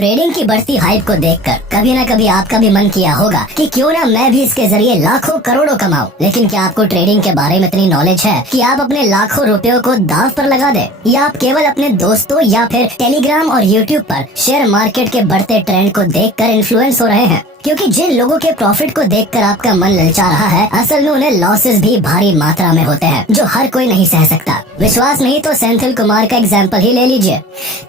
Trading की बढ़ती hype को देखकर कभी ना कभी आपका भी मन किया होगा कि क्यों ना मैं भी इसके जरिए लाखों करोड़ों कमाऊं। लेकिन क्या आपको ट्रेडिंग के बारे में इतनी नॉलेज है कि आप अपने लाखों रुपयों को दांव पर लगा दे, या आप केवल अपने दोस्तों या फिर टेलीग्राम और यूट्यूब पर शेयर मार्केट के बढ़ते ट्रेंड को देखकर इन्फ्लुएंस हो रहे हैं? क्योंकि जिन लोगों के प्रॉफिट को देखकर आपका मन ललचा रहा है, असल में उन्हें लॉसेस भी भारी मात्रा में होते हैं जो हर कोई नहीं सह सकता। विश्वास नहीं तो सेंथिल कुमार का एग्जाम्पल ही ले लीजिए।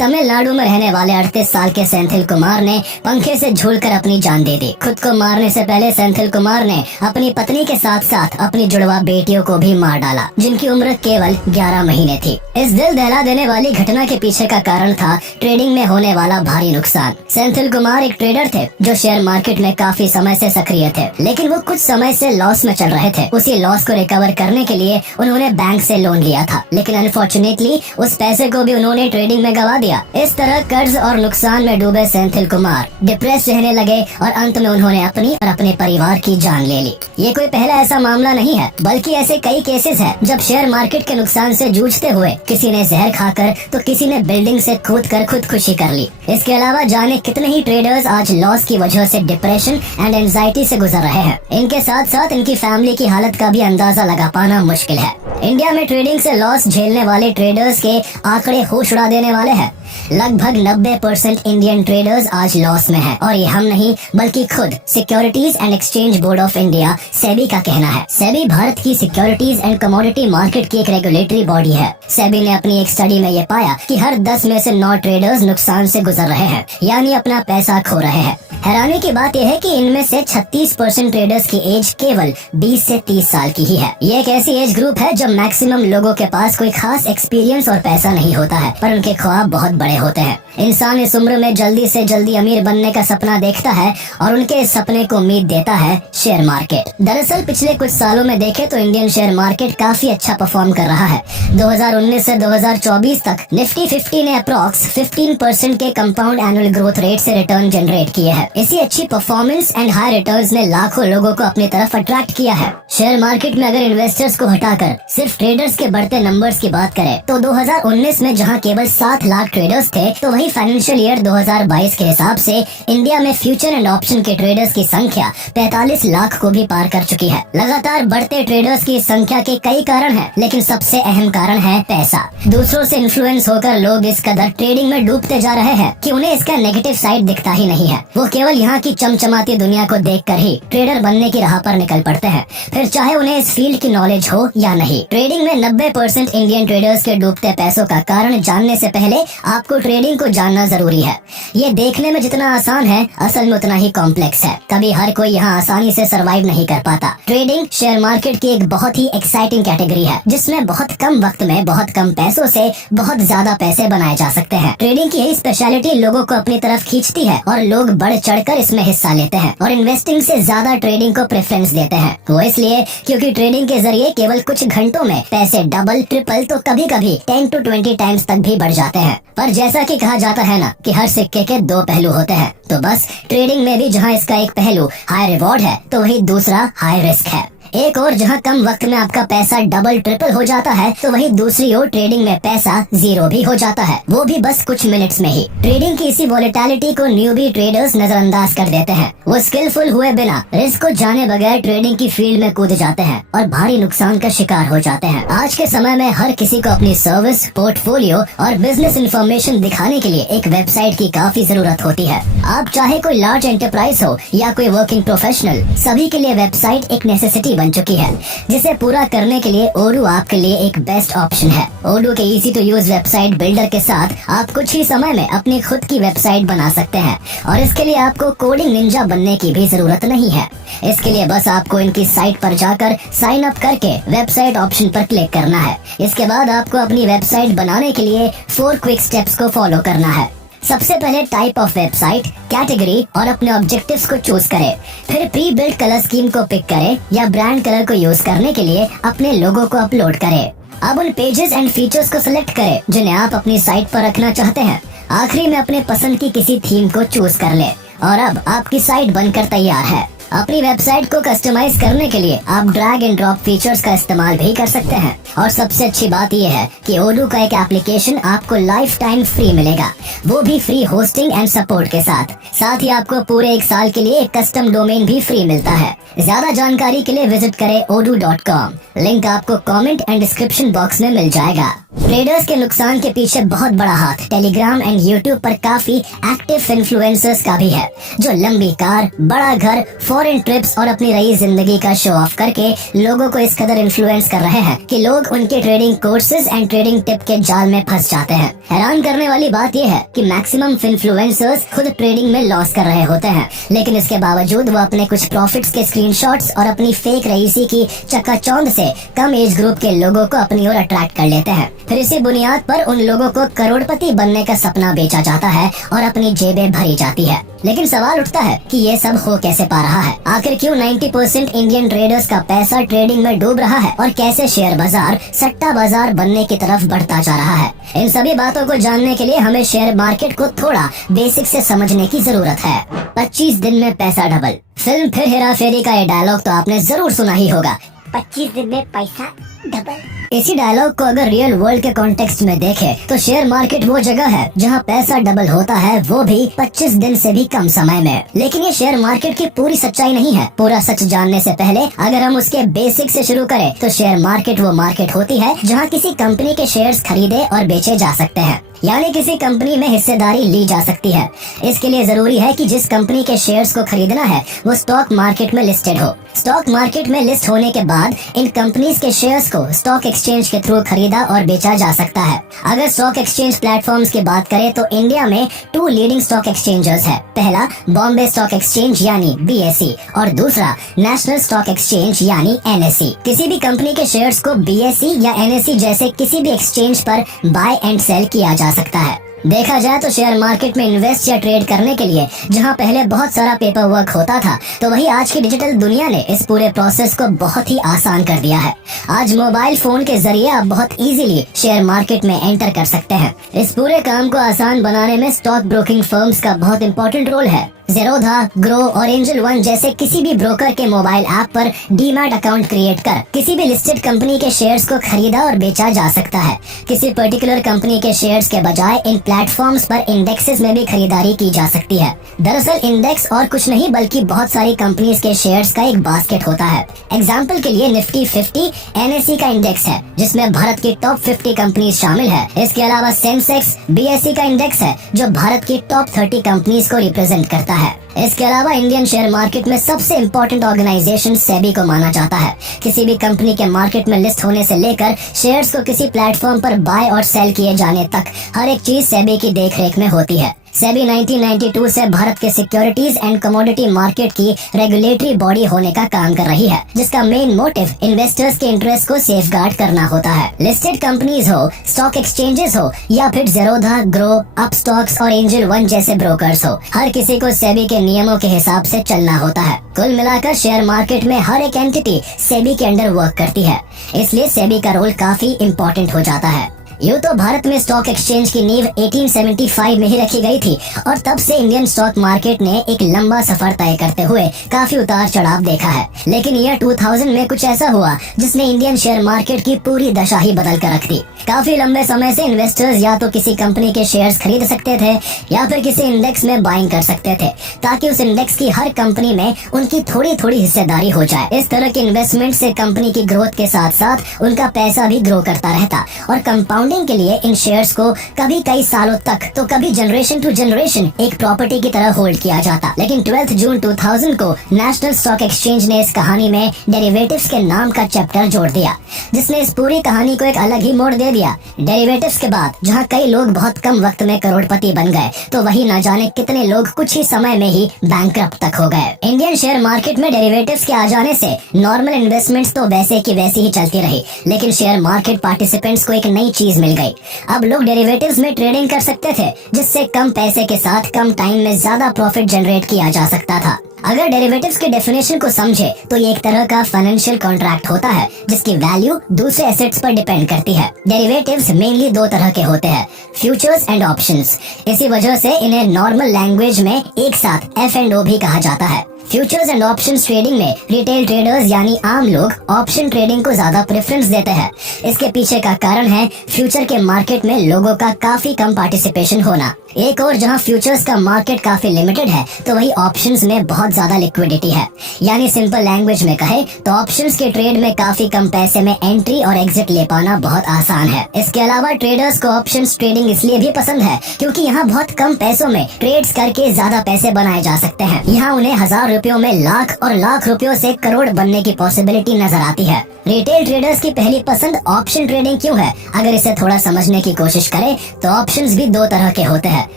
तमिलनाडु में रहने वाले 38 साल के सेंथिल कुमार ने पंखे से झूलकर अपनी जान दे दी। खुद को मारने से पहले सेंथिल कुमार ने अपनी पत्नी के साथ साथ अपनी जुड़वा बेटियों को भी मार डाला, जिनकी उम्र केवल 11 महीने थी। इस दिल दहला देने वाली घटना के पीछे का कारण था ट्रेडिंग में होने वाला भारी नुकसान। सेंथिल कुमार एक ट्रेडर थे जो शेयर मार्केट में काफी समय से सक्रिय थे, लेकिन वो कुछ समय से लॉस में चल रहे थे। उसी लॉस को रिकवर करने के लिए उन्होंने बैंक से लोन लिया था, लेकिन अनफॉर्चुनेटली उस पैसे को भी उन्होंने ट्रेडिंग में गवा दिया। इस तरह कर्ज और नुकसान में डूबे सेंथिल कुमार डिप्रेस रहने लगे और अंत में उन्होंने अपनी और अपने परिवार की जान ले ली। ये कोई पहला ऐसा मामला नहीं है, बल्कि ऐसे कई केसेस हैं जब शेयर मार्केट के नुकसान से जूझते हुए किसी ने जहर खाकर तो किसी ने बिल्डिंग से कूदकर खुदकुशी कर ली। इसके अलावा जाने कितने ही ट्रेडर्स आज लॉस की वजह से डिप्रेशन एंड एंजाइटी से गुजर रहे हैं। इनके साथ साथ इनकी फैमिली की हालत का भी अंदाजा लगा पाना मुश्किल है। इंडिया में ट्रेडिंग से लॉस झेलने वाले ट्रेडर्स के आंकड़े होश उड़ा देने वाले हैं। लगभग 90% इंडियन ट्रेडर्स आज लॉस में हैं, और ये हम नहीं बल्कि खुद securities and exchange board of India SEBI का कहना है। सेबी भारत की सिक्योरिटीज एंड कमोडिटी मार्केट की एक रेगुलेटरी बॉडी है। सेबी ने अपनी एक स्टडी में ये पाया कि हर 10 में से 9 ट्रेडर्स नुकसान से गुजर रहे हैं, यानी अपना पैसा खो रहे हैं। हैरानी की बात यह है कि इनमें से 36% ट्रेडर्स की एज केवल 20 से 30 साल की ही है। ये एक ऐसी एज ग्रुप है जब मैक्सिमम लोगों के पास कोई खास एक्सपीरियंस और पैसा नहीं होता है, पर उनके ख्वाब बहुत बड़े होते हैं। इंसान इस उम्र में जल्दी से जल्दी अमीर बनने का सपना देखता है, और उनके इस सपने को उम्मीद देता है शेयर मार्केट। दरअसल पिछले कुछ सालों में देखें तो इंडियन शेयर मार्केट काफी अच्छा परफॉर्म कर रहा है। 2019 से 2024 तक निफ्टी 50 ने अप्रॉक्स 15% के कंपाउंड एनुअल ग्रोथ रेट से रिटर्न जनरेट किए हैं। इसी अच्छी परफॉर्मेंस एंड हाई रिटर्न्स ने लाखों लोगों को अपनी तरफ अट्रैक्ट किया है। शेयर मार्केट में अगर इन्वेस्टर्स को हटाकर सिर्फ ट्रेडर्स के बढ़ते नंबर्स की बात करें तो 2019 में जहां केवल 7 लाख ट्रेडर्स थे, तो वहीं फाइनेंशियल ईयर 2022 के हिसाब से इंडिया में फ्यूचर एंड ऑप्शन के ट्रेडर्स की संख्या 45 लाख को भी पार कर चुकी है। लगातार बढ़ते ट्रेडर्स की संख्या के कई कारण हैं, लेकिन सबसे अहम कारण है पैसा। दूसरों से इन्फ्लुएंस होकर लोग इस कदर ट्रेडिंग में डूबते जा रहे हैं कि उन्हें इसका नेगेटिव साइड दिखता ही नहीं है। वो केवल यहाँ की चमचमाती दुनिया को देखकर ही ट्रेडर बनने की राह पर निकल पड़ते हैं, फिर चाहे उन्हें इस फील्ड की नॉलेज हो या नहीं। ट्रेडिंग में 90% इंडियन ट्रेडर्स के डूबते पैसों का कारण जानने से पहले आपको ट्रेडिंग को जानना जरूरी है। ये देखने में जितना आसान है, असल में उतना ही कॉम्प्लेक्स है। कभी हर कोई यहाँ आसानी से सरवाइव नहीं कर पाता। ट्रेडिंग शेयर मार्केट की एक बहुत ही एक्साइटिंग कैटेगरी है, जिसमें बहुत कम वक्त में बहुत कम पैसों से बहुत ज्यादा पैसे बनाए जा सकते हैं। ट्रेडिंग की यही स्पेशलिटी लोगों को अपनी तरफ खींचती है, और लोग बढ़ चढ़कर इसमें हिस्सा लेते हैं और इन्वेस्टिंग से ज्यादा ट्रेडिंग को प्रेफरेंस देते हैं। वो इसलिए क्योंकि ट्रेडिंग के जरिए केवल कुछ घंटों में पैसे डबल, ट्रिपल तो कभी कभी 10 to 20 टाइम्स तक भी बढ़ जाते हैं। पर जैसा कि कहा जाता है ना कि हर सिक्के के 2 पहलू होते हैं, तो बस ट्रेडिंग में भी जहां इसका एक पहलू हाई रिवॉर्ड है, तो वही दूसरा हाई रिस्क है। एक और जहां कम वक्त में आपका पैसा डबल ट्रिपल हो जाता है, तो वहीं दूसरी ओर ट्रेडिंग में पैसा 0 भी हो जाता है, वो भी बस कुछ मिनट्स में ही। ट्रेडिंग की इसी वोलेटिलिटी को न्यूबी ट्रेडर्स नजरअंदाज कर देते हैं। वो स्किलफुल हुए बिना, रिस्क को जाने बगैर ट्रेडिंग की फील्ड में कूद जाते हैं और भारी नुकसान का शिकार हो जाते हैं। आज के समय में हर किसी को अपनी सर्विस, पोर्टफोलियो और बिजनेस इंफॉर्मेशन दिखाने के लिए एक वेबसाइट की काफी जरूरत होती है। आप चाहे कोई लार्ज एंटरप्राइज हो या कोई वर्किंग प्रोफेशनल, सभी के लिए वेबसाइट एक नेसेसिटी बन चुकी है, जिसे पूरा करने के लिए ओडू आपके लिए एक बेस्ट ऑप्शन है। ओडू के easy to use website builder के साथ आप कुछ ही समय में अपनी खुद की वेबसाइट बना सकते हैं, और इसके लिए आपको कोडिंग निंजा बनने की भी जरूरत नहीं है। इसके लिए बस आपको इनकी साइट पर जाकर साइन अप करके वेबसाइट ऑप्शन पर क्लिक करना है। इसके बाद आपको अपनी वेबसाइट बनाने के लिए 4 क्विक स्टेप्स को फॉलो करना है। सबसे पहले टाइप ऑफ वेबसाइट, कैटेगरी और अपने ऑब्जेक्टिव्स को चूज करें। फिर प्री बिल्ट कलर स्कीम को पिक करें या ब्रांड कलर को यूज करने के लिए अपने लोगो को अपलोड करें। अब उन पेजेस एंड फीचर्स को सिलेक्ट करें जिन्हें आप अपनी साइट पर रखना चाहते हैं। आखिरी में अपने पसंद की किसी थीम को चूज कर लें, और अब आपकी साइट बनकर तैयार है। अपनी वेबसाइट को कस्टमाइज करने के लिए आप ड्रैग एंड ड्रॉप फीचर्स का इस्तेमाल भी कर सकते हैं। और सबसे अच्छी बात यह है कि ओडू का एक एप्लीकेशन आपको लाइफ टाइम फ्री मिलेगा, वो भी फ्री होस्टिंग एंड सपोर्ट के साथ। साथ ही आपको पूरे 1 साल के लिए एक कस्टम डोमेन भी फ्री मिलता है। ज्यादा जानकारी के लिए विजिट करें odoo.com। लिंक आपको कमेंट एंड डिस्क्रिप्शन बॉक्स में मिल जाएगा। ट्रेडर्स के नुकसान के पीछे बहुत बड़ा हाथ टेलीग्राम एंड यूट्यूब पर काफी एक्टिव इन्फ्लुएंसर्स का भी है, जो लंबी कार, बड़ा घर, फॉरेन ट्रिप्स और अपनी रही जिंदगी का शो ऑफ करके लोगों को इस कदर इन्फ्लुएंस कर रहे हैं कि लोग उनके trading courses and trading tip के जाल में फंस जाते हैं। हैरान करने वाली बात यह है कि मैक्सिमम इन्फ्लुएंसर्स खुद ट्रेडिंग में लॉस कर रहे होते हैं, लेकिन इसके बावजूद वो अपने कुछ प्रॉफिट्स के स्क्रीनशॉट्स और अपनी फेक रईसी की चकाचौंध से कम एज ग्रुप के लोगों को अपनी ओर अट्रैक्ट कर लेते हैं। फिर इसी बुनियाद पर उन लोगों को करोड़पति बनने का सपना बेचा जाता है और अपनी जेबें भरी जाती है। लेकिन सवाल उठता है कि ये सब हो कैसे पा रहा है? आखिर क्यों 90% इंडियन ट्रेडर्स का पैसा ट्रेडिंग में डूब रहा है और कैसे शेयर बाजार सट्टा बाजार बनने की तरफ बढ़ता जा रहा है? इन सभी बातों को जानने के लिए हमें शेयर मार्केट को थोड़ा बेसिक से समझने की जरूरत है। 25 दिन में पैसा डबल। फिल्म फिर हेरा फेरी का ये डायलॉग तो आपने जरूर सुना ही होगा, 25 दिन में पैसा डबल। इसी डायलॉग को अगर रियल वर्ल्ड के कॉन्टेक्स्ट में देखें तो शेयर मार्केट वो जगह है जहां पैसा डबल होता है, वो भी 25 दिन से भी कम समय में। लेकिन ये शेयर मार्केट की पूरी सच्चाई नहीं है। पूरा सच जानने से पहले अगर हम उसके बेसिक से शुरू करें तो शेयर मार्केट वो मार्केट होती है जहां किसी कंपनी के शेयर्स खरीदे और बेचे जा सकते हैं, यानी किसी कंपनी में हिस्सेदारी ली जा सकती है। इसके लिए जरूरी है कि जिस कंपनी के शेयर्स को खरीदना है वो स्टॉक मार्केट में लिस्टेड हो। स्टॉक मार्केट में लिस्ट होने के बाद इन कंपनीज के शेयर्स को स्टॉक एक्सचेंज के थ्रू खरीदा और बेचा जा सकता है। अगर स्टॉक एक्सचेंज प्लेटफॉर्म्स की बात करें तो इंडिया में 2 लीडिंग स्टॉक एक्सचेंजर्स है। पहला बॉम्बे स्टॉक एक्सचेंज यानी BSE और दूसरा नेशनल स्टॉक एक्सचेंज यानी NSE। किसी भी कंपनी के शेयर्स को BSE या NSE जैसे किसी भी एक्सचेंज पर बाय एंड सेल किया जा सकता है। देखा जाए तो शेयर मार्केट में इन्वेस्ट या ट्रेड करने के लिए जहां पहले बहुत सारा पेपर वर्क होता था, तो वही आज की डिजिटल दुनिया ने इस पूरे प्रोसेस को बहुत ही आसान कर दिया है। आज मोबाइल फोन के जरिए आप बहुत इजीली शेयर मार्केट में एंटर कर सकते हैं। इस पूरे काम को आसान बनाने में स्टॉक ब्रोकिंग फर्म्स का बहुत इंपॉर्टेंट रोल है। ज़ेरोधा, ग्रो और एंजल वन जैसे किसी भी ब्रोकर के मोबाइल ऐप पर डीमैट अकाउंट क्रिएट कर किसी भी लिस्टेड कंपनी के शेयर्स को खरीदा और बेचा जा सकता है। किसी पर्टिकुलर कंपनी के शेयर्स के बजाय इन प्लेटफॉर्म्स पर इंडेक्सेस में भी खरीदारी की जा सकती है। दरअसल इंडेक्स और कुछ नहीं बल्कि बहुत सारी कंपनीज के शेयर्स का एक बास्केट होता है। एग्जाम्पल के लिए निफ्टी 50 NSE का इंडेक्स है जिसमें भारत की टॉप 50 कंपनीज शामिल है। इसके अलावा सेंसेक्स BSE का इंडेक्स है जो भारत की टॉप 30 कंपनीज को रिप्रेजेंट करता है। इसके अलावा इंडियन शेयर मार्केट में सबसे इम्पोर्टेंट ऑर्गेनाइजेशन सेबी को माना जाता है। किसी भी कंपनी के मार्केट में लिस्ट होने से लेकर शेयर्स को किसी प्लेटफॉर्म पर बाय और सेल किए जाने तक हर एक चीज सेबी की देखरेख में होती है। सेबी 1992 से भारत के सिक्योरिटीज एंड कमोडिटी मार्केट की रेगुलेटरी बॉडी होने का काम कर रही है, जिसका मेन मोटिव इन्वेस्टर्स के इंटरेस्ट को सेफगार्ड करना होता है। लिस्टेड कंपनीज हो, स्टॉक एक्सचेंजेस हो या फिर ज़ेरोधा, ग्रो, अपस्टॉक्स और एंजल वन जैसे ब्रोकर्स हो, हर किसी को सेबी के नियमों के हिसाब से चलना होता है। कुल मिलाकर शेयर मार्केट में हर एक एंटिटी सेबी के अंडर वर्क करती है, इसलिए सेबी का रोल काफी इम्पोर्टेंट हो जाता है। यूँ तो भारत में स्टॉक एक्सचेंज की नींव 1875 में ही रखी गई थी और तब से इंडियन स्टॉक मार्केट ने एक लंबा सफर तय करते हुए काफी उतार चढ़ाव देखा है। लेकिन ईयर 2000 में कुछ ऐसा हुआ जिसने इंडियन शेयर मार्केट की पूरी दशा ही बदल कर रख दी। काफी लंबे समय से इन्वेस्टर्स या तो किसी कंपनी के शेयर्स खरीद सकते थे या फिर किसी इंडेक्स में बाइंग कर सकते थे ताकि उस इंडेक्स की हर कंपनी में उनकी थोड़ी थोड़ी हिस्सेदारी हो जाए। इस तरह के इन्वेस्टमेंट से कंपनी की ग्रोथ के साथ साथ उनका पैसा भी ग्रो करता रहता और कंपाउंडिंग के लिए इन शेयर्स को कभी कई सालों तक तो कभी जनरेशन टू जनरेशन एक प्रॉपर्टी की तरह होल्ड किया जाता। लेकिन 12 जून 2000 को नेशनल स्टॉक एक्सचेंज ने इस कहानी में डेरिवेटिव्स के नाम का चैप्टर जोड़ दिया, जिसने इस पूरी कहानी को एक अलग ही मोड़ दे दिया। डेरिवेटिव्स के बाद जहां कई लोग बहुत कम वक्त में करोड़पति बन गए, तो वही न जाने कितने लोग कुछ ही समय में ही बैंकरप्ट तक हो गए। इंडियन शेयर मार्केट में डेरिवेटिव्स के आ जाने से नॉर्मल इन्वेस्टमेंट्स तो वैसे की वैसी ही चलती रही, लेकिन शेयर मार्केट पार्टिसिपेंट्स को एक नई चीज मिल गई। अब लोग डेरिवेटिव्स में ट्रेडिंग कर सकते थे, जिससे कम पैसे के साथ कम टाइम में ज्यादा प्रॉफिट जनरेट किया जा सकता था। अगर डेरिवेटिव्स के डेफिनेशन को समझे तो ये एक तरह का फाइनेंशियल कॉन्ट्रैक्ट होता है जिसकी वैल्यू दूसरे एसेट्स पर डिपेंड करती है। डेरिवेटिव्स मेनली 2 तरह के होते हैं, फ्यूचर्स एंड ऑप्शंस। इसी वजह से इन्हें नॉर्मल लैंग्वेज में एक साथ F&O भी कहा जाता है। फ्यूचर्स एंड ऑप्शंस ट्रेडिंग में रिटेल ट्रेडर्स यानी आम लोग ऑप्शन ट्रेडिंग को ज्यादा प्रेफरेंस देते हैं। इसके पीछे का कारण है फ्यूचर के मार्केट में लोगों का काफी कम पार्टिसिपेशन होना। एक और जहां फ्यूचर्स का मार्केट काफी लिमिटेड है तो वही ऑप्शंस में बहुत ज्यादा लिक्विडिटी है। यानी सिंपल लैंग्वेज में कहे तो ऑप्शंस के ट्रेड में काफी कम पैसे में एंट्री और एग्जिट ले पाना बहुत आसान है। इसके अलावा ट्रेडर्स को ऑप्शंस ट्रेडिंग इसलिए भी पसंद है क्योंकि यहाँ बहुत कम पैसों में ट्रेड्स करके ज्यादा पैसे बनाए जा सकते हैं। यहाँ उन्हें 1000 रुपयों में लाख और लाख रुपयों से करोड़ बनने की पॉसिबिलिटी नजर आती है। रिटेल ट्रेडर्स की पहली पसंद ऑप्शन ट्रेडिंग क्यों है? अगर इसे थोड़ा समझने की कोशिश करें तो ऑप्शंस भी दो तरह के होते हैं,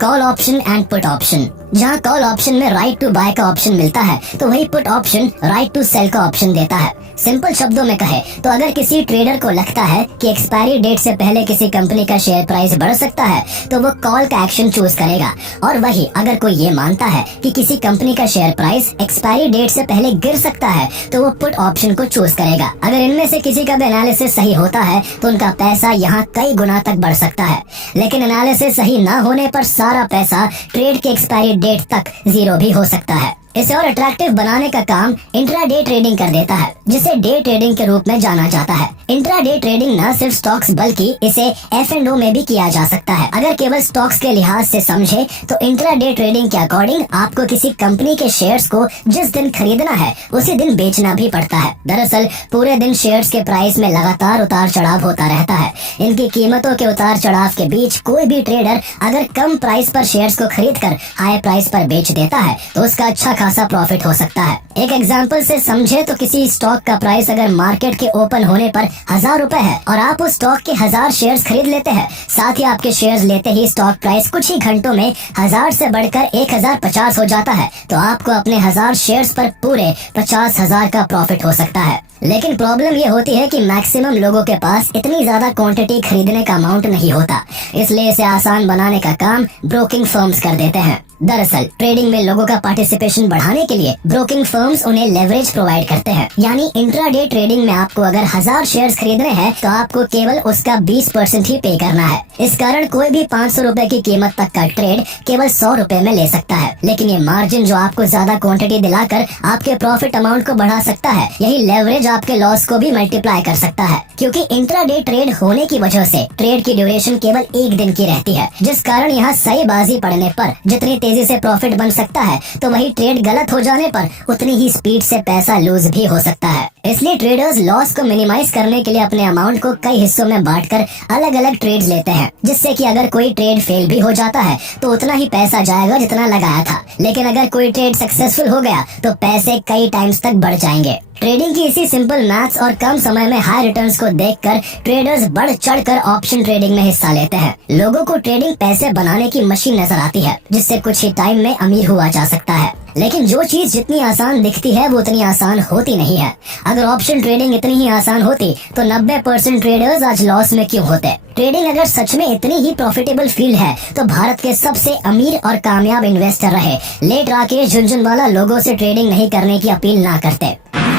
call option and put option. जहां कॉल ऑप्शन में राइट टू बाय का ऑप्शन मिलता है तो वही put option right to sell का ऑप्शन देता है। सिंपल शब्दों में कहे तो अगर किसी ट्रेडर को लगता है कि एक्सपायरी डेट से पहले किसी कंपनी का शेयर प्राइस बढ़ सकता है तो वो कॉल का एक्शन चूज करेगा, और वही अगर कोई ये मानता है कि किसी कंपनी का शेयर प्राइस एक्सपायरी डेट से पहले गिर सकता है तो वो पुट ऑप्शन को चूज करेगा। अगर इनमें से किसी का भी एनालिसिस सही होता है तो उनका पैसा यहाँ कई गुना तक बढ़ सकता है, लेकिन एनालिसिस सही न होने पर सारा पैसा ट्रेड के एक्सपायरी डेट तक जीरो भी हो सकता है। इसे और अट्रैक्टिव बनाने का काम इंट्राडे ट्रेडिंग कर देता है, जिसे डे ट्रेडिंग के रूप में जाना जाता है। इंट्राडे ट्रेडिंग न सिर्फ स्टॉक्स बल्कि इसे F&O में भी किया जा सकता है। अगर केवल स्टॉक्स के लिहाज से समझे तो इंट्राडे ट्रेडिंग के अकॉर्डिंग आपको किसी कंपनी के शेयर्स को जिस दिन खरीदना है उसी दिन बेचना भी पड़ता है। दरअसल पूरे दिन शेयर्स के प्राइस में लगातार उतार चढ़ाव होता रहता है। इनकी कीमतों के उतार चढ़ाव के बीच कोई भी ट्रेडर अगर कम प्राइस पर शेयर्स को खरीद कर हाई प्राइस पर बेच देता है तो उसका अच्छा खासा प्रॉफिट हो सकता है। एक एग्जांपल से समझे तो किसी स्टॉक का प्राइस अगर मार्केट के ओपन होने पर 1000 रुपए है और आप उस स्टॉक के 1000 शेयर्स खरीद लेते हैं, साथ ही आपके शेयर्स लेते ही स्टॉक प्राइस कुछ ही घंटों में 1000 से बढ़कर 1050 हो जाता है तो आपको अपने 1000 शेयर्स पर पूरे 50,000 का प्रॉफिट हो सकता है। लेकिन प्रॉब्लम ये होती है कि मैक्सिमम लोगों के पास इतनी ज्यादा क्वांटिटी खरीदने का अमाउंट नहीं होता, इसलिए इसे आसान बनाने का काम ब्रोकिंग फर्म्स कर देते हैं। दरअसल ट्रेडिंग में लोगों का पार्टिसिपेशन बढ़ाने के लिए ब्रोकिंग फर्म्स उन्हें लेवरेज प्रोवाइड करते हैं। यानी इंट्राडे ट्रेडिंग में आपको अगर 1000 शेयर्स खरीदने हैं तो आपको केवल उसका 20% ही पे करना है। इस कारण कोई भी 500 रुपए की कीमत तक का ट्रेड केवल 100 रुपए में ले सकता है। लेकिन ये मार्जिन जो आपको ज्यादा क्वांटिटी दिलाकर आपके प्रॉफिट अमाउंट को बढ़ा सकता है, यही लेवरेज आपके लॉस को भी मल्टीप्लाई कर सकता है। क्योंकि इंट्राडे ट्रेड होने की वजह से ट्रेड की ड्यूरेशन केवल 1 दिन की रहती है, जिस कारण यहाँ सही बाजी पड़ने पर जितनी तेजी से प्रॉफिट बन सकता है तो वही ट्रेड गलत हो जाने पर उतनी ही स्पीड से पैसा लूज भी हो सकता है। इसलिए ट्रेडर्स लॉस को मिनिमाइज करने के लिए अपने अमाउंट को कई हिस्सों में बांटकर अलग अलग ट्रेड्स लेते हैं, जिससे कि अगर कोई ट्रेड फेल भी हो जाता है तो उतना ही पैसा जाएगा जितना लगाया था। लेकिन अगर कोई ट्रेड सक्सेसफुल हो गया तो पैसे कई टाइम्स तक बढ़ जाएंगे। ट्रेडिंग की इसी सिंपल मैथ्स और कम समय में हाई रिटर्न्स को देखकर ट्रेडर्स बढ़ चढ़कर ऑप्शन ट्रेडिंग में हिस्सा लेते हैं। लोगों को ट्रेडिंग पैसे बनाने की मशीन नजर आती है, जिससे कुछ ही टाइम में अमीर हुआ जा सकता है। लेकिन जो चीज जितनी आसान दिखती है वो उतनी आसान होती नहीं है। अगर ऑप्शन ट्रेडिंग इतनी ही आसान होती तो 90% ट्रेडर्स आज लॉस में क्यों होते? ट्रेडिंग अगर सच में इतनी ही प्रॉफिटेबल फील्ड है तो भारत के सबसे अमीर और कामयाब इन्वेस्टर रहे लेट राकेश झुनझुनवाला लोगों से ट्रेडिंग नहीं करने की अपील ना करते।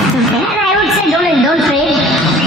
I would say don't trade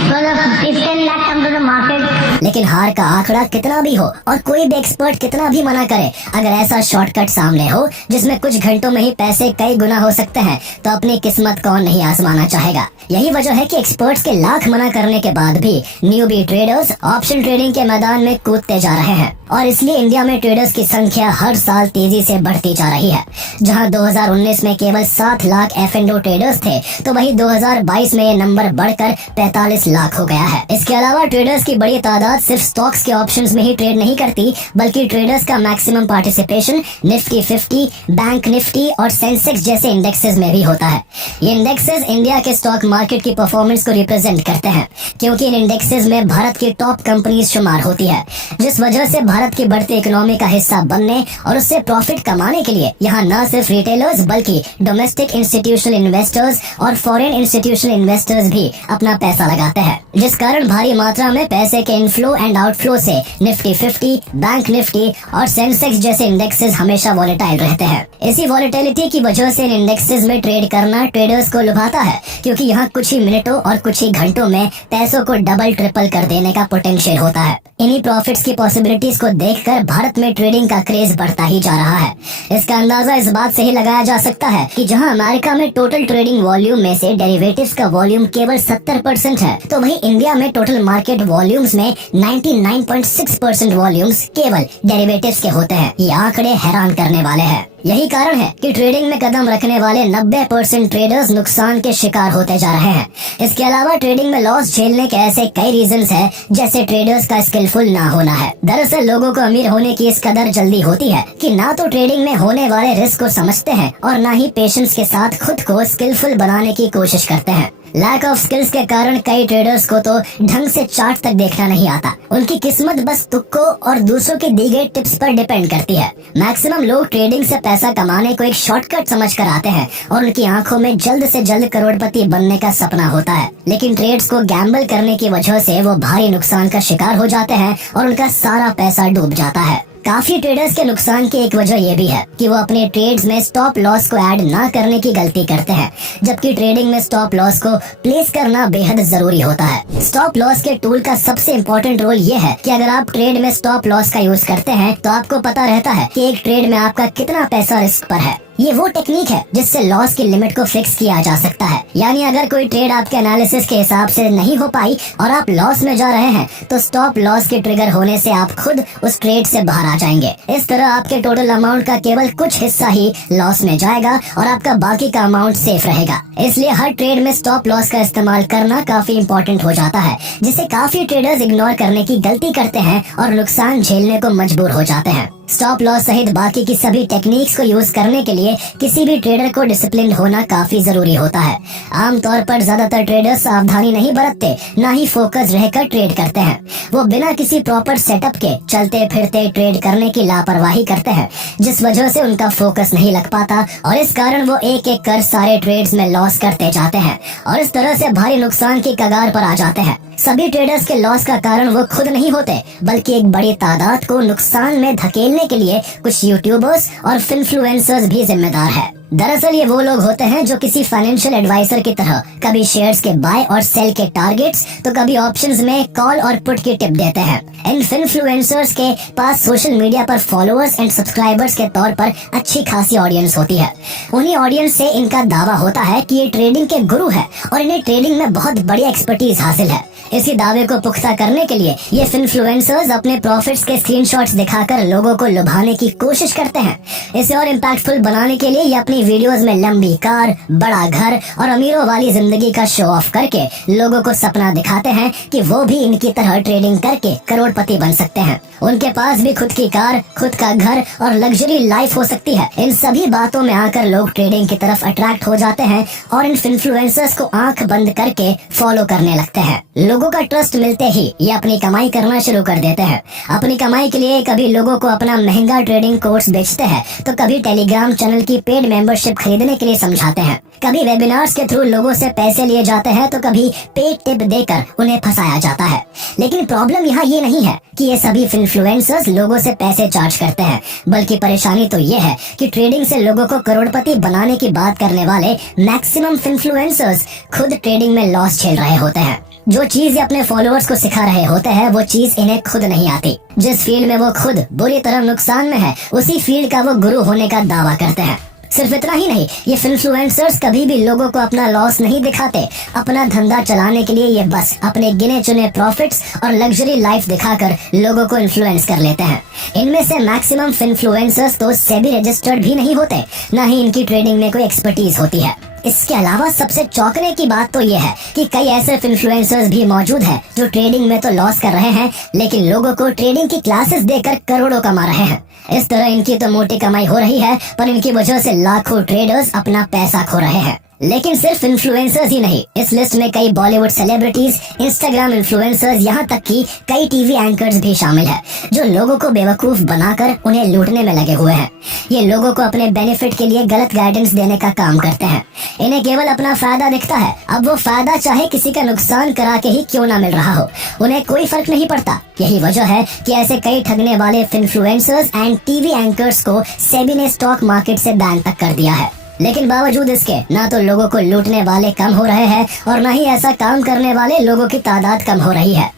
because if 10 lakh come to the market. लेकिन हार का आंकड़ा कितना भी हो और कोई भी एक्सपर्ट कितना भी मना करे, अगर ऐसा शॉर्टकट सामने हो जिसमें कुछ घंटों में ही पैसे कई गुना हो सकते हैं तो अपनी किस्मत कौन नहीं आजमाना चाहेगा। यही वजह है कि एक्सपर्ट्स के लाख मना करने के बाद भी न्यूबी ट्रेडर्स ऑप्शन ट्रेडिंग के मैदान में कूदते जा रहे हैं, और इसलिए इंडिया में ट्रेडर्स की संख्या हर साल तेजी से बढ़ती जा रही है। जहां 2019 में केवल 7 लाख F&O ट्रेडर्स थे तो वही 2022 में ये नंबर बढ़कर 45 लाख हो गया है। इसके अलावा ट्रेडर्स की बड़ी तादाद सिर्फ स्टॉक्स के ऑप्शंस में ही ट्रेड नहीं करती, बल्कि ट्रेडर्स का maximum participation Nifty 50, bank Nifty और सेंसेक्स जैसे इंडेक्सेस में भी होता है। ये इंडेक्सेस इंडिया के स्टॉक मार्केट की परफॉर्मेंस को रिप्रेजेंट करते हैं, क्योंकि इन इंडेक्सेस में भारत की टॉप कंपनीज शुमार होती है, जिस वजह से भारत की बढ़ती इकोनॉमी का हिस्सा बनने और उससे प्रॉफिट कमाने के लिए यहाँ न सिर्फ रिटेलर्स बल्कि डोमेस्टिक इंस्टीट्यूशनल इन्वेस्टर्स और फॉरेन इंस्टीट्यूशनल इन्वेस्टर्स भी अपना पैसा लगाते हैं, जिस कारण भारी मात्रा में पैसे के इनफ्लो एंड आउटफ्लो से निफ्टी 50, बैंक निफ्टी और सेंसेक्स जैसे इंडेक्सेस हमेशा वॉलेटाइल रहते हैं। इसी वॉलेटिलिटी की वजह से इन इंडेक्सेस में ट्रेड करना ट्रेडर्स को लुभाता है, क्योंकि यहाँ कुछ ही मिनटों और कुछ ही घंटों में पैसों को डबल ट्रिपल कर देने का पोटेंशियल होता है। इन्हीं प्रॉफिट्स की पॉसिबिलिटीज को देखकर भारत में ट्रेडिंग का क्रेज बढ़ता ही जा रहा है। इसका अंदाजा इस बात से ही लगाया जा सकता है कि जहां अमेरिका में टोटल ट्रेडिंग वॉल्यूम में से डेरिवेटिव्स का वॉल्यूम केवल 70% है, तो वहीं इंडिया में टोटल मार्केट वॉल्यूम्स में 99.6% वॉल्यूम्स केवल डेरिवेटिव्स के होते हैं। ये आंकड़े हैरान करने वाले हैं। यही कारण है कि ट्रेडिंग में कदम रखने वाले 90% ट्रेडर्स नुकसान के शिकार होते जा रहे हैं। इसके अलावा ट्रेडिंग में लॉस झेलने के ऐसे कई रीजंस हैं, जैसे ट्रेडर्स का स्किलफुल ना होना है। दरअसल लोगों को अमीर होने की इस कदर जल्दी होती है कि ना तो ट्रेडिंग में होने वाले रिस्क को समझते हैं और ना ही पेशेंस के साथ खुद को स्किलफुल बनाने की कोशिश करते हैं। लैक ऑफ स्किल्स के कारण कई ट्रेडर्स को तो ढंग से चार्ट तक देखना नहीं आता। उनकी किस्मत बस तुक्कों और दूसरों के दी गई टिप्स पर डिपेंड करती है। मैक्सिमम लोग ट्रेडिंग से पैसा कमाने को एक शॉर्टकट समझ कर आते हैं और उनकी आंखों में जल्द से जल्द करोड़पति बनने का सपना होता है, लेकिन ट्रेड्स को गैम्बल करने की वजह से वो भारी नुकसान का शिकार हो जाते हैं और उनका सारा पैसा डूब जाता है। काफी ट्रेडर्स के नुकसान की एक वजह ये भी है कि वो अपने ट्रेड्स में स्टॉप लॉस को ऐड ना करने की गलती करते हैं, जबकि ट्रेडिंग में स्टॉप लॉस को प्लेस करना बेहद जरूरी होता है। स्टॉप लॉस के टूल का सबसे इम्पोर्टेंट रोल ये है कि अगर आप ट्रेड में स्टॉप लॉस का यूज करते हैं तो आपको पता रहता है कि एक ट्रेड में आपका कितना पैसा रिस्क पर है। ये वो टेक्निक है जिससे लॉस की लिमिट को फिक्स किया जा सकता है। यानी अगर कोई ट्रेड आपके एनालिसिस के हिसाब से नहीं हो पाई और आप लॉस में जा रहे हैं, तो स्टॉप लॉस के ट्रिगर होने से आप खुद उस ट्रेड से बाहर आ जाएंगे। इस तरह आपके टोटल अमाउंट का केवल कुछ हिस्सा ही लॉस में जाएगा और आपका बाकी का अमाउंट सेफ रहेगा। इसलिए हर ट्रेड में स्टॉप लॉस का इस्तेमाल करना काफी इम्पोर्टेंट हो जाता है, जिसे काफी ट्रेडर्स इग्नोर करने की गलती करते हैं और नुकसान झेलने को मजबूर हो जाते हैं। स्टॉप लॉस सहित बाकी की सभी टेक्निक्स को यूज करने के लिए किसी भी ट्रेडर को डिसिप्लिन होना काफी जरूरी होता है। आमतौर पर ज्यादातर ट्रेडर्स सावधानी नहीं बरतते, ना ही फोकस रहकर ट्रेड करते हैं। वो बिना किसी प्रॉपर सेटअप के चलते फिरते ट्रेड करने की लापरवाही करते हैं, जिस वजह से उनका फोकस नहीं लग पाता और इस कारण वो एक एक कर सारे ट्रेड्स में लॉस करते जाते हैं और इस तरह से भारी नुकसान की कगार पर आ जाते हैं। सभी ट्रेडर्स के लॉस का कारण वो खुद नहीं होते, बल्कि एक बड़ी तादाद को नुकसान में धकेलने के लिए कुछ यूट्यूबर्स और इन्फ्लुएंसर्स भी जिम्मेदार है। दरअसल ये वो लोग होते हैं जो किसी फाइनेंशियल एडवाइजर की तरह कभी शेयर्स के बाय और सेल के टारगेट्स तो कभी ऑप्शंस में कॉल और पुट की टिप देते हैं। इन इन्फ्लुएंसर्स के पास सोशल मीडिया पर फॉलोअर्स एंड सब्सक्राइबर्स के तौर पर अच्छी खासी ऑडियंस होती है। उन्हीं ऑडियंस से इनका दावा होता है कि ये ट्रेडिंग के गुरु है और इन्हें ट्रेडिंग में बहुत बड़ी एक्सपर्टीज हासिल है। इसी दावे को पुख्ता करने के लिए ये इन्फ्लुएंसर्स अपने प्रॉफिट्स के स्क्रीनशॉट्स दिखाकर लोगों को लुभाने की कोशिश करते हैं। इसे और इम्पैक्टफुल बनाने के लिए ये अपनी वीडियोस में लंबी कार, बड़ा घर और अमीरों वाली जिंदगी का शो ऑफ करके लोगों को सपना दिखाते हैं कि वो भी इनकी तरह ट्रेडिंग करके करोड़पति बन सकते हैं। उनके पास भी खुद की कार, खुद का घर और लग्जरी लाइफ हो सकती है। इन सभी बातों में आकर लोग ट्रेडिंग की तरफ अट्रैक्ट हो जाते हैं और इन इन्फ्लुएंसर्स को आंख बंद करके फॉलो करने लगते हैं। लोगों का ट्रस्ट मिलते ही ये अपनी कमाई करना शुरू कर देते हैं। अपनी कमाई के लिए कभी लोगों को अपना महंगा ट्रेडिंग कोर्स बेचते हैं, तो कभी टेलीग्राम चैनल की पेड मेंबरशिप खरीदने के लिए समझाते हैं। कभी वेबिनार्स के थ्रू लोगों से पैसे लिए जाते हैं, तो कभी पेड टिप देकर उन्हें फंसाया जाता है। लेकिन प्रॉब्लम यहाँ ये नहीं है कि ये सभी इन्फ्लुएंसर्स लोगों से पैसे चार्ज करते हैं, बल्कि परेशानी तो ये है कि ट्रेडिंग से लोगों को करोड़पति बनाने की बात करने वाले मैक्सिमम इन्फ्लुएंसर्स खुद ट्रेडिंग में लॉस झेल रहे होते हैं। जो चीज अपने फॉलोअर्स को सिखा रहे होते हैं, वो चीज इन्हें खुद नहीं आती। जिस फील्ड में वो खुद बुरी तरह नुकसान में है, उसी फील्ड का वो गुरु होने का दावा करते हैं। सिर्फ इतना ही नहीं, ये इन्फ्लुएंसर्स कभी भी लोगों को अपना लॉस नहीं दिखाते। अपना धंधा चलाने के लिए ये बस अपने गिने चुने प्रॉफिट्स और लग्जरी लाइफ दिखाकर लोगों को इन्फ्लुएंस कर लेते हैं। इनमें से मैक्सिमम इन्फ्लुएंसर्स तो सेबी रजिस्टर्ड भी नहीं होते, न ही इनकी ट्रेडिंग में कोई एक्सपर्टीज होती है। इसके अलावा सबसे चौंकने की बात तो ये है कि कई ऐसे इन्फ्लुएंसर्स भी मौजूद हैं जो ट्रेडिंग में तो लॉस कर रहे हैं, लेकिन लोगों को ट्रेडिंग की क्लासेस देकर करोड़ों कमा रहे हैं। इस तरह इनकी तो मोटी कमाई हो रही है, पर इनकी वजह से लाखों ट्रेडर्स अपना पैसा खो रहे हैं। लेकिन सिर्फ इन्फ्लुएंसर्स ही नहीं, इस लिस्ट में कई बॉलीवुड सेलिब्रिटीज, इंस्टाग्राम इन्फ्लुएंसर्स, यहाँ तक कि कई टीवी एंकर्स भी शामिल है जो लोगों को बेवकूफ बनाकर उन्हें लूटने में लगे हुए हैं। ये लोगों को अपने बेनिफिट के लिए गलत गाइडेंस देने का काम करते हैं। इन्हें केवल अपना फायदा दिखता है। अब वो फायदा चाहे किसी का नुकसान करा के ही क्यों ना मिल रहा हो, उन्हें कोई फर्क नहीं पड़ता। यही वजह है कि ऐसे कई ठगने वाले इन्फ्लुएंसर्स एंड टीवी एंकर्स को सेबी ने स्टॉक मार्केट से बैन तक कर दिया है। लेकिन बावजूद इसके ना तो लोगों को लूटने वाले कम हो रहे हैं और ना ही ऐसा काम करने वाले लोगों की तादाद कम हो रही है।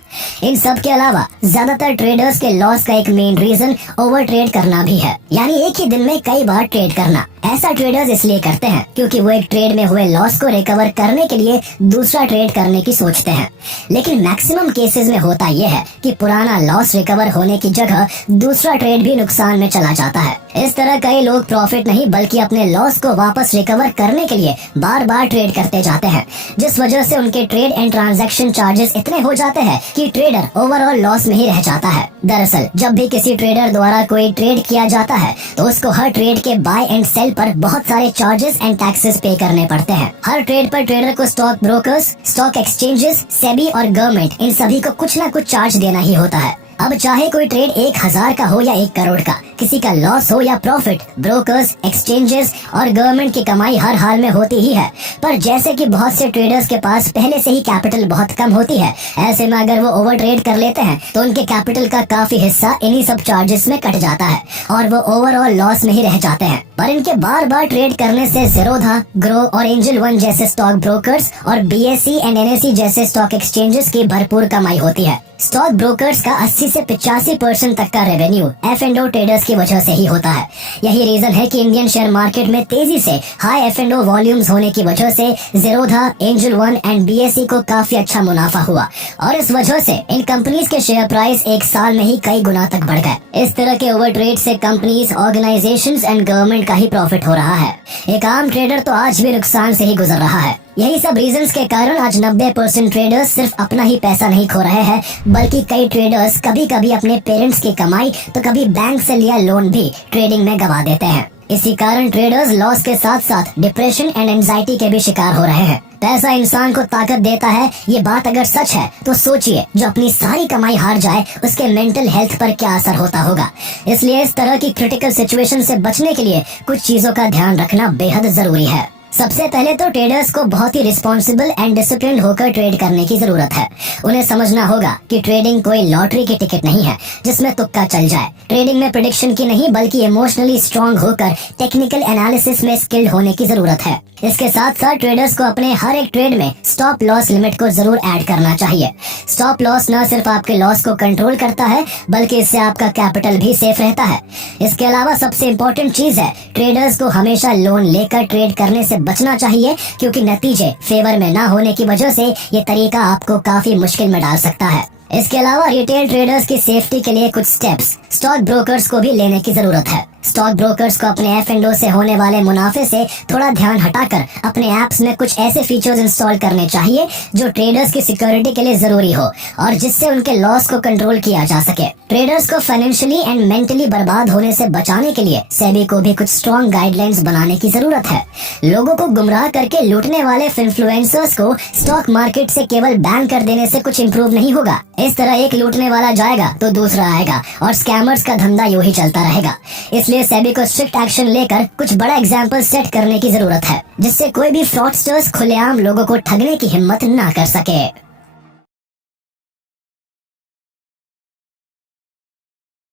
इन सब के अलावा ज्यादातर ट्रेडर्स के लॉस का एक मेन रीजन ओवर ट्रेड करना भी है, यानी एक ही दिन में कई बार ट्रेड करना। ऐसा ट्रेडर्स इसलिए करते हैं क्योंकि वो एक ट्रेड में हुए लॉस को रिकवर करने के लिए दूसरा ट्रेड करने की सोचते हैं। लेकिन मैक्सिमम केसेस में होता यह है कि पुराना लॉस रिकवर होने की जगह दूसरा ट्रेड भी नुकसान में चला जाता है। इस तरह कई लोग प्रॉफिट नहीं बल्कि अपने लॉस को वापस रिकवर करने के लिए बार बार ट्रेड करते जाते हैं, जिस वजह से उनके ट्रेड एंड ट्रांजैक्शन चार्जेस इतने हो जाते हैं कि ट्रेडर ओवरऑल लॉस में ही रह जाता है। दरअसल जब भी किसी ट्रेडर द्वारा कोई ट्रेड किया जाता है तो उसको हर ट्रेड के बाय एंड सेल पर बहुत सारे चार्जेस एंड टैक्सेस पे करने पड़ते हैं। हर ट्रेड पर ट्रेडर को stock brokers, stock exchanges, SEBI और गवर्नमेंट, इन सभी को कुछ ना कुछ चार्ज देना ही होता है। अब चाहे कोई ट्रेड 1000 का हो या 1 करोड़ का, किसी का लॉस हो या प्रॉफिट, ब्रोकर्स, एक्सचेंजेस और गवर्नमेंट की कमाई हर हाल में होती ही है। पर जैसे कि बहुत से ट्रेडर्स के पास पहले से ही कैपिटल बहुत कम होती है, ऐसे में अगर वो ओवर ट्रेड कर लेते हैं तो उनके कैपिटल का काफी हिस्सा इन्हीं सब चार्जेस में कट जाता है और वो ओवरऑल लॉस में ही रह जाते हैं। पर इनके बार बार ट्रेड करने से ज़ीरोधा, ग्रो और एंजल वन जैसे स्टॉक ब्रोकर्स और बीएसई एंड एनएसई जैसे स्टॉक एक्सचेंजेस की भरपूर कमाई होती है। स्टॉक ब्रोकर्स का 80 से 85% तक का रेवेन्यू F&O ट्रेडर्स की वजह से ही होता है। यही रीजन है कि इंडियन शेयर मार्केट में तेजी से हाई F&O वॉल्यूम्स होने की वजह से Zerodha, angel one and BSE को काफी अच्छा मुनाफा हुआ और इस वजह से इन कंपनीज के शेयर प्राइस एक साल में ही कई गुना तक बढ़ गए। इस तरह के ओवर ट्रेड से कंपनीज, ऑर्गेनाइजेशंस एंड गवर्नमेंट का ही प्रॉफिट हो रहा है। एक आम ट्रेडर तो आज भी नुकसान से ही गुजर रहा है। यही सब रीजंस के कारण आज 90% ट्रेडर्स सिर्फ अपना ही पैसा नहीं खो रहे हैं, बल्कि कई ट्रेडर्स कभी कभी अपने पेरेंट्स की कमाई तो कभी बैंक से लिया लोन भी ट्रेडिंग में गवा देते हैं। इसी कारण ट्रेडर्स लॉस के साथ साथ डिप्रेशन एंड एंजाइटी के भी शिकार हो रहे हैं। पैसा इंसान को ताकत देता है, ये बात अगर सच है तो सोचिए जो अपनी सारी कमाई हार जाए उसके मेंटल हेल्थ पर क्या असर होता होगा। इसलिए इस तरह की क्रिटिकल सिचुएशन से बचने के लिए कुछ चीजों का ध्यान रखना बेहद जरूरी है। सबसे पहले तो ट्रेडर्स को बहुत ही रिस्पॉन्सिबल एंड डिसिप्लिन्ड होकर ट्रेड करने की जरूरत है। उन्हें समझना होगा कि ट्रेडिंग कोई लॉटरी की टिकट नहीं है जिसमें तुक्का चल जाए। ट्रेडिंग में प्रेडिक्शन की नहीं बल्कि इमोशनली स्ट्रांग होकर टेक्निकल एनालिसिस में स्किल्ड होने की जरूरत है। इसके साथ साथ ट्रेडर्स को अपने हर एक ट्रेड में स्टॉप लॉस लिमिट को जरूर ऐड करना चाहिए। स्टॉप लॉस न सिर्फ आपके लॉस को कंट्रोल करता है बल्कि इससे आपका कैपिटल भी सेफ रहता है। इसके अलावा सबसे इम्पोर्टेंट चीज है, ट्रेडर्स को हमेशा लोन लेकर ट्रेड करने से बचना चाहिए, क्योंकि नतीजे फेवर में ना होने की वजह से ये तरीका आपको काफी मुश्किल में डाल सकता है। इसके अलावा रिटेल ट्रेडर्स की सेफ्टी के लिए कुछ स्टेप्स स्टॉक ब्रोकर्स को भी लेने की जरूरत है। स्टॉक ब्रोकर्स को अपने F&O से होने वाले मुनाफे से थोड़ा ध्यान हटाकर अपने ऐप्स में कुछ ऐसे फीचर्स इंस्टॉल करने चाहिए जो ट्रेडर्स की सिक्योरिटी के लिए जरूरी हो और जिससे उनके लॉस को कंट्रोल किया जा सके। ट्रेडर्स को फाइनेंशियली एंड मेंटली बर्बाद होने से बचाने के लिए सेबी को भी कुछ स्ट्रॉन्ग गाइडलाइंस बनाने की जरूरत है। लोगों को गुमराह करके लूटने वाले इन्फ्लुएंसर्स को स्टॉक मार्केट से केवल बैन कर देने से कुछ इम्प्रूव नहीं होगा। इस तरह एक लूटने वाला जाएगा तो दूसरा आएगा और स्कैमर्स का धंधा यूं ही चलता रहेगा। इसलिए सेबी को स्ट्रिक्ट एक्शन लेकर कुछ बड़ा एग्जाम्पल सेट करने की जरूरत है, जिससे कोई भी फ्रॉडस्टर्स खुलेआम लोगों को ठगने की हिम्मत ना कर सके।